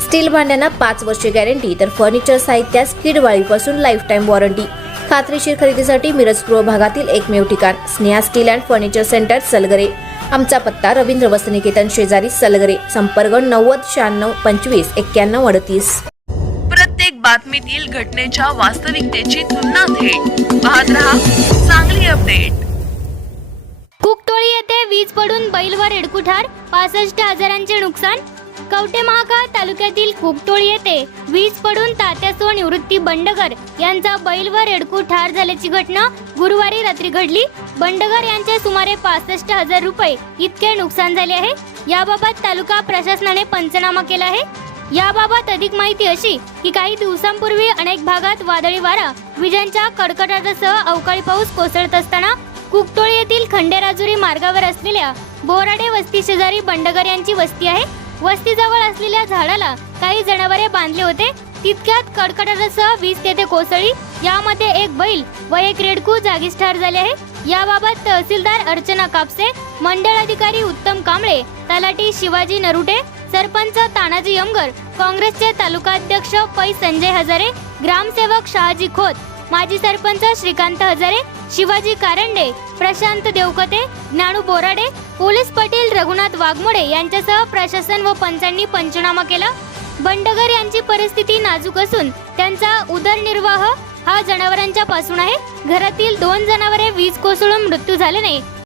Steel भांड्यांना पाच वर्षे guarantee तर फर्निचर साहित्यास कीड वाळीपासून लाईफ टाईम वॉरंटी खात्रीशीर खरेदीसाठी मिरज पूर्व भागातील एकमेव ठिकाण Sneha steel and furniture centre Salgare. आमचा पत्ता रवींद्र वसनिकेतन शेजारी सलगरे. संपर्क नव्वद शहाण्णव पंचवीस एक्क्याण्णव अडतीस. प्रत्येक बातमीतील घटनेच्या वास्तविकतेची तुलना थेट. पाहत रहा चांगली अपडेट. कुकटोळी येथे वीज पडून बैलवर एडकुठार पासष्ट हजारांचे नुकसान कवटे महाकाळ तालुक्यातील कुकटोळी येथे वीज पडून तात्यासो निवृत्ती बंडगर यांचा बैल व रेडकू ठार झाल्याची घटना गुरुवारी रात्री घडली. बंडगर यांचे सुमारे पासष्ट हजार रुपये इतके नुकसान झाले आहे. याबाबत तालुका प्रशासनाने पंचनामा केला आहे. याबाबत अधिक माहिती अशी की काही दिवसांपूर्वी अनेक भागात वादळी वारा विजांच्या कडकडाटासह अवकाळी पाऊस कोसळत असताना कुकटोळी येथील खंडेराजुरी मार्गावर असलेल्या बोराडे वस्ती शेजारी बंडगर यांची वस्ती आहे. वस्तीजवळ असलेल्या झाडाला काही जनावरे बांधले होते. तितक्यात कडकडाटासह वीज तेथे कोसळली यामध्ये एक बैल व एक रेडकू जागीच ठार झाले आहे. याबाबत तहसीलदार अर्चना कापसे मंडळ अधिकारी उत्तम कांबळे तलाठी शिवाजी नरुटे सरपंच तानाजी यमगर काँग्रेसचे तालुकाध्यक्ष पै संजय हजारे ग्रामसेवक शहाजी खोत माजी सरपंच श्रीकांत हजारे शिवाजी कारंडे प्रशांत देवकते ज्ञानू बोराडे पोलीस पाटील रघुनाथ वाघमोडे यांच्यासह प्रशासन व पंचांनी पंचनामा केला. बंडगर यांची परिस्थिती नाजूक असून त्यांचा उदरनिर्वाह हा जनावरांच्या पासून आहे. घरातील दोन जनावरे वीज कोसळून मृत्यू झाल्याने